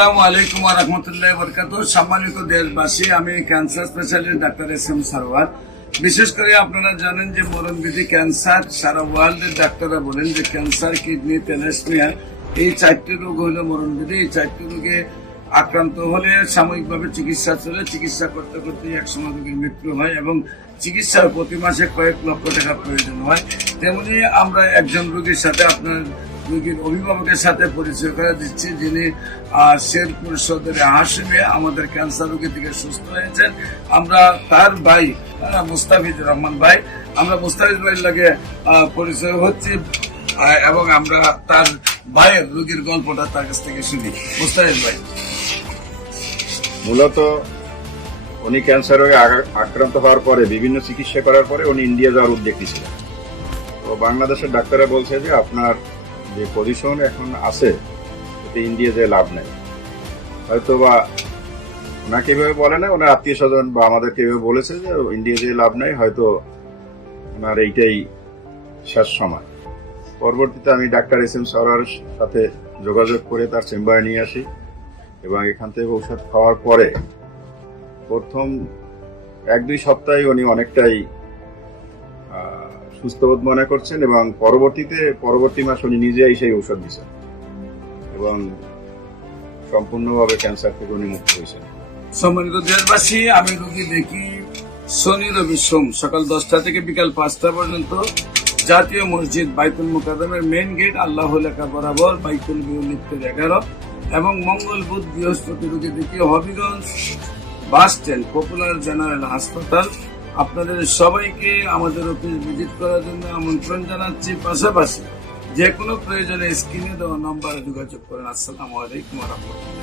আসসালামু আলাইকুম ওয়া রাহমাতুল্লাহি ওয়া বারাকাতুহু। সম্মানিত দেশবাসী, আমি cancer specialist doctor SM. Sarwar. বিশেষ করে আপনারা জানেন যে মরণবিধি ক্যান্সার, সারা ওয়ার্ল্ডের ডাক্তাররা বলেন যে ক্যান্সার, কিডনি, থ্যালাসেমিয়া এই 4টি রোগ হলো মরণবিধি। এই 4টি রোগে আক্রান্ত হলে সাময়িকভাবে চিকিৎসা চলে, চিকিৎসা করতে করতে একসময় রোগীর মৃত্যু হয় এবং চিকিৎসার প্রতি মাসে কয়েক লক্ষ টাকা প্রয়োজন হয়। তেমনি আমরা একজন রোগীর সাথে আপনার রোগীর অভিভাবকের সাথে পরিচয় করে দিচ্ছি, যিনি শেরপুর সদরে হাসিমে আমাদের ক্যান্সার রোগী থেকে সুস্থ হয়েছেন। আমরা তার ভাই মুস্তাফিজুর রহমান ভাই, আমরা মুস্তাফিজ ভাইয়ের লাগে পরিচয় হচ্ছি এবং আমরা তার ভাইয়ের রোগীর গল্পটা তার কাছ থেকে শুনি। মুস্তাফিজ ভাই, মূলত উনি ক্যান্সার রোগে আক্রান্ত হওয়ার পরে বিভিন্ন চিকিৎসা করার পরে উনি ইন্ডিয়া যাওয়ার উদ্যোগ নিয়েছিলেন। তো বাংলাদেশের ডাক্তাররা বলছে যে আপনার যে পজিশন এখন আছে এতে ইন্ডিয়া যে লাভ নেই। হয়তো বা ওনাকে এভাবে বলে না, ওনার আত্মীয় স্বজন বা আমাদেরকে এভাবে বলেছে যে ইন্ডিয়া যে লাভ নেই, হয়তো ওনার এইটাই শেষ সময়। পরবর্তীতে আমি ডাক্তার এস.এম. সারওয়ারের সাথে যোগাযোগ করে তার চেম্বারে নিয়ে আসি এবং এখান থেকে ঔষধ খাওয়ার পরে প্রথম 1-2 সপ্তাহে উনি অনেকটাই সুস্থবোধ মনে করছেন এবং পরবর্তী মাস উনি নিজেই সেই ঔষধ দিচ্ছেন এবং সম্পূর্ণভাবে ক্যান্সার থেকে উনি মুক্ত হয়েছেন। সম্মানিত দেশবাসী, আমি রোগী দেখি শনি, রবি, সোম সকাল 10টা থেকে বিকাল 5টা পর্যন্ত জাতীয় মসজিদ বাইতুল মুকাররমের মেইন গেট আল্লাহ লেখা বরাবর বাইতুল বিউলিতের 11 এবং মঙ্গল, বুধ, বৃহস্পতি রোগী দেখি Habiganj bus stand popular general হাসপাতাল। আপনাদের সবাইকে আমাদের অফিস ভিজিট করার জন্য আমন্ত্রণ জানাচ্ছি। পাশাপাশি যে কোনো প্রয়োজনে স্ক্রিনে দেওয়া নম্বরে যোগাযোগ করেন। আসসালামু আলাইকুম ওয়া রাহমাতুল্লাহ।